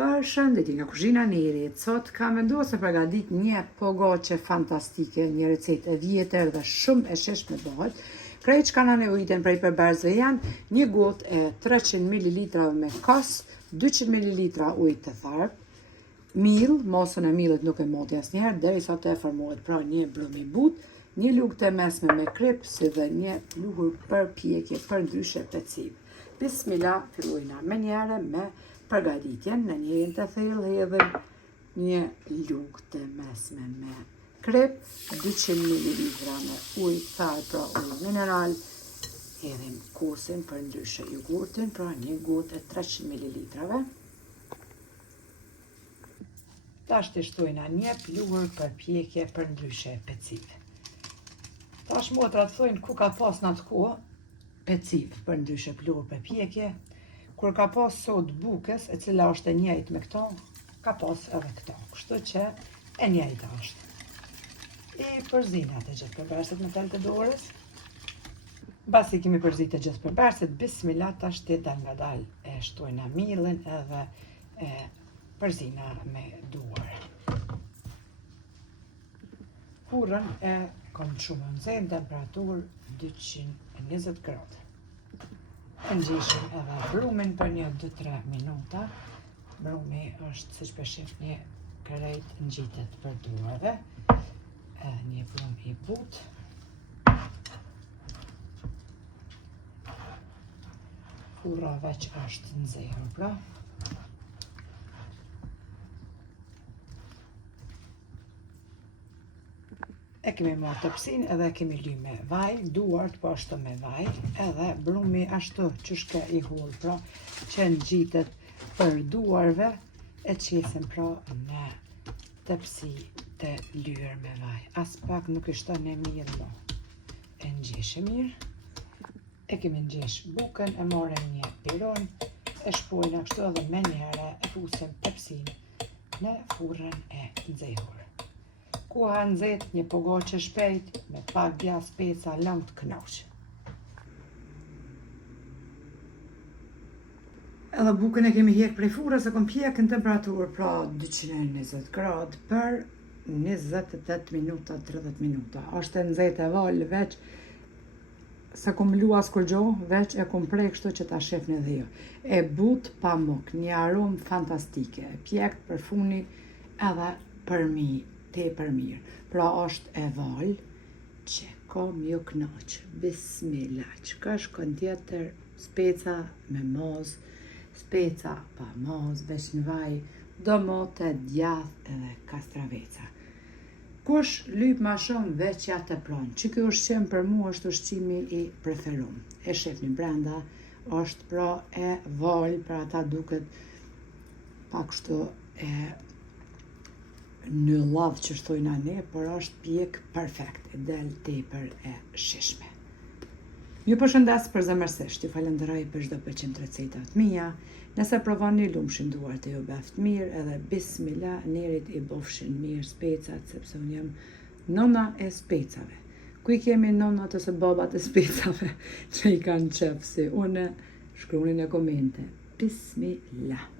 Përshëndetje nga kuzhina Nerit. Sot kam vendosur të përgatit një pogače fantastike, një recetë e vjetër dhe shumë e sheshme bëhet. Krejt çka na nevojiten prej përberzve janë një gotë e 300 ml me kos, 200 ml ujë të tharp, mill, mosën e millit nuk e moti asnjëherë derisa të formohet pra një brum i butë, një lugë të mesme me krip, si dhe një pluhur përpjekje për ndryshe peciv. Bismillah, fillojna menjëherë me përgatitjen. Në njërin të thellë hedhim një lugë të mesme me krip, 200 ml me ujë tharp, pra ujë mineral, hedhim kosin për ndryshe jogurtin, pra një gotë e 300 ml. Tash të shtojna një pluhur përpjekje për ndryshe pecive. Tash motrat thojnë ku ka pas në atë kohë peciv për ndryshe pluhur përpjekje, kur ka pas sot bukës, e cila është e njëjtë me këto, ka pas edhe këto, kështu që e njëjtë është. I përzina të gjithë përberset me tel të dorës. Basi kemi përzit të gjithë përberset, bismillah, tash të dal nga dal e shtojna millin edhe e përzina me duar. Kurrën e kom shumë nxehtë, temperaturë 220 gradë. Ngjeshim edhe brumin për një 2-3 minuta. Brumi është, siç po shihni, krejt ngjitet për duarve. Një brum i butë. Kurra veç është nxehur pra. E kemi marrë topsinë edhe e kemi ly me vaj, duart po ashtu me vaj, edhe brumi ashtu qyshke i hull, pra që ngjitet për duarve, e qesim pra në tepsi të lyer me vaj. As pak nuk i shton e mirë mo. E ngjeshim mirë. E kemi ngjesh bukën, e marrim një piron, e shpojna kështu edhe menjëherë e fusim tepsinë në furrën e nxehur. Koha nxehtë, një pogaçe shpejt, me pak djath, speca, lang të kënaq. Edhe bukën e kemi hjek prej furrës, e kom pjek në temperaturë pra 220 gradë për 28 minuta, 30 minuta. Është e nxehtë e val veç, se kom lu as kur gjo, veç e kom prej kështu që ta shefni dhe jo. E but pa mok, një aromë fantastike, e pjekt për funi edhe përmi. Tepër mirë. Pra është e val që kom ju knaq. Bismillah. Çka shkon tjetër, speca me mos, speca pa mos, veç në vaj, domote, djath edhe kastraveca. Kush lyp ma shumë veç ja të pronë. Që kjo ushqim për mu është ushqimi i preferum. E shefni brenda, është pra e val, pra ata duket pak kështu e në lavë që shtojna ne, por është pjek perfekt, e del tepër e shishme. Ju përshëndes për zemërsisht, ju falenderoj për çdo 100 recetat mia. Nëse provoni, lumshin duart e ju beft mirë, edhe bismillah, Nerit i bofshin mirë specat, sepse unë jam nona e specave. Ku i kemi nonat ose babat e specave që i kanë qef si une, shkruani në komente. Bismillah.